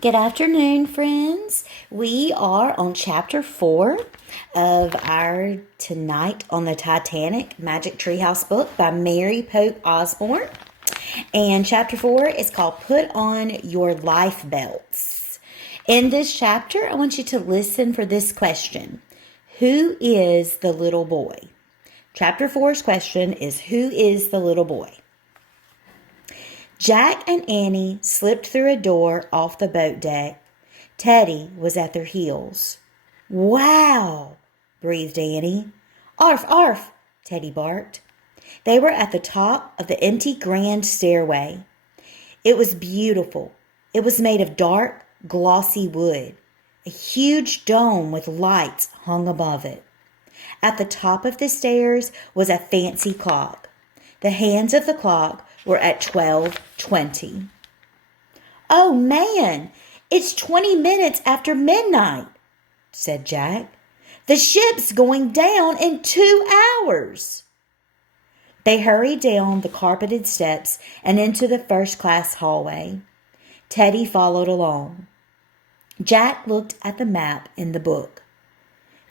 Good afternoon, friends. We are on chapter 4 of our Tonight on the Titanic Magic Treehouse book by Mary Pope Osborne. And chapter 4 is called Put On Your Life Belts. In this chapter, I want you to listen for this question. Who is the little boy? Chapter 4's question is, who is the little boy? Jack and Annie slipped through a door off the boat deck. Teddy was at their heels. "Wow!" breathed Annie. "Arf, arf!" Teddy barked. They were at the top of the empty grand stairway. It was beautiful. It was made of dark, glossy wood. A huge dome with lights hung above it. At the top of the stairs was a fancy clock. The hands of the clock were at 12:20. "Oh, man, it's 20 minutes after midnight," said Jack. "The ship's going down in 2 hours." They hurried down the carpeted steps and into the first-class hallway. Teddy followed along. Jack looked at the map in the book.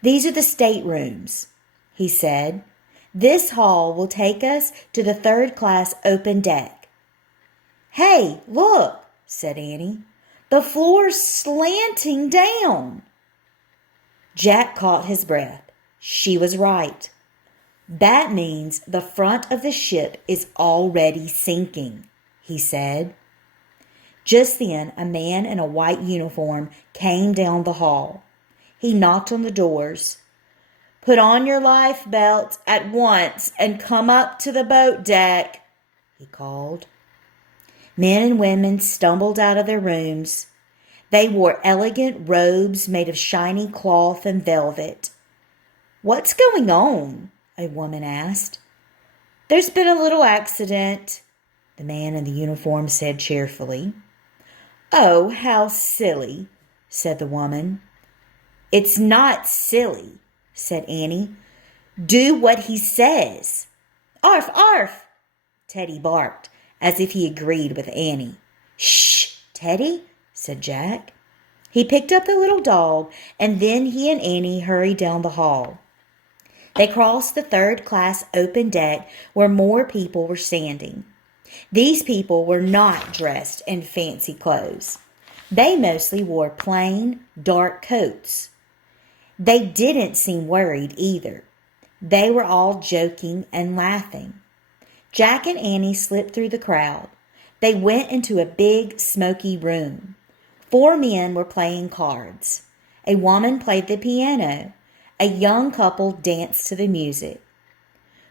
"These are the staterooms," he said. "This hall will take us to the third-class open deck." "Hey, look," said Annie. "The floor's slanting down." Jack caught his breath. She was right. "That means the front of the ship is already sinking," he said. Just then, a man in a white uniform came down the hall. He knocked on the doors. "Put on your life belts at once and come up to the boat deck," he called. Men and women stumbled out of their rooms. They wore elegant robes made of shiny cloth and velvet. "What's going on?" a woman asked. "There's been a little accident," the man in the uniform said cheerfully. "Oh, how silly," said the woman. "It's not silly," said Annie. "Do what he says." "Arf, arf!" Teddy barked, as if he agreed with Annie. "Shh, Teddy," said Jack. He picked up the little dog, and then he and Annie hurried down the hall. They crossed the third-class open deck where more people were standing. These people were not dressed in fancy clothes. They mostly wore plain, dark coats. They didn't seem worried either. They were all joking and laughing. Jack and Annie slipped through the crowd. They went into a big, smoky room. 4 men were playing cards. A woman played the piano. A young couple danced to the music.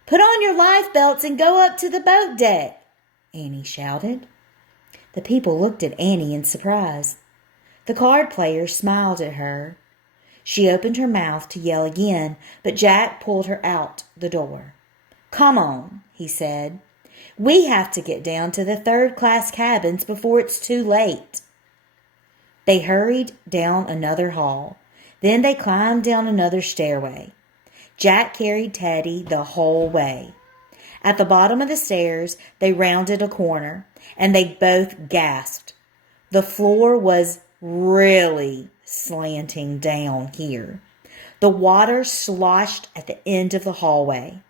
"Put on your life belts and go up to the boat deck," Annie shouted. The people looked at Annie in surprise. The card player smiled at her. She opened her mouth to yell again, but Jack pulled her out the door. "Come on," he said. "We have to get down to the third-class cabins before it's too late." They hurried down another hall. Then they climbed down another stairway. Jack carried Teddy the whole way. At the bottom of the stairs, they rounded a corner, and they both gasped. The floor was really slanting down here. The water sloshed at the end of the hallway.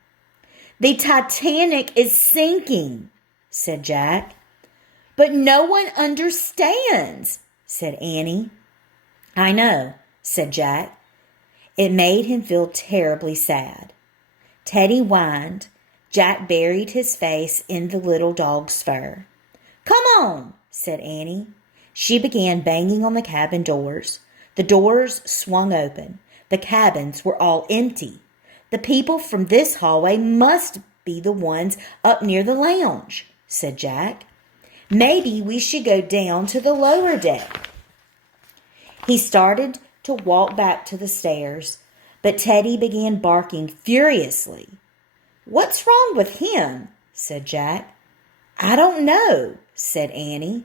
"The Titanic is sinking," said Jack. "But no one understands," said Annie. "I know," said Jack. It made him feel terribly sad. Teddy whined. Jack buried his face in the little dog's fur. "Come on," said Annie. She began banging on the cabin doors. The doors swung open. The cabins were all empty. "The people from this hallway must be the ones up near the lounge," said Jack. "Maybe we should go down to the lower deck." He started to walk back to the stairs, but Teddy began barking furiously. "What's wrong with him?" said Jack. "I don't know," said Annie.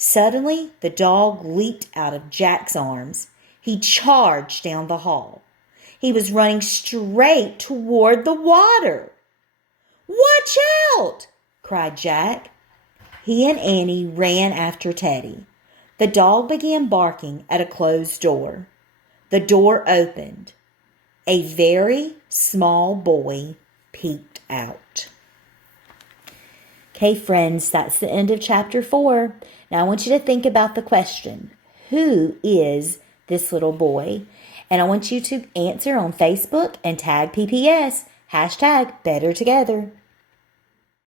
Suddenly, the dog leaped out of Jack's arms. He charged down the hall. He was running straight toward the water. "Watch out!" cried Jack. He and Annie ran after Teddy. The dog began barking at a closed door. The door opened. A very small boy peeked out. Okay, friends, that's the end of chapter 4. Now I want you to think about the question. Who is this little boy? And I want you to answer on Facebook and tag PPS, hashtag Better Together.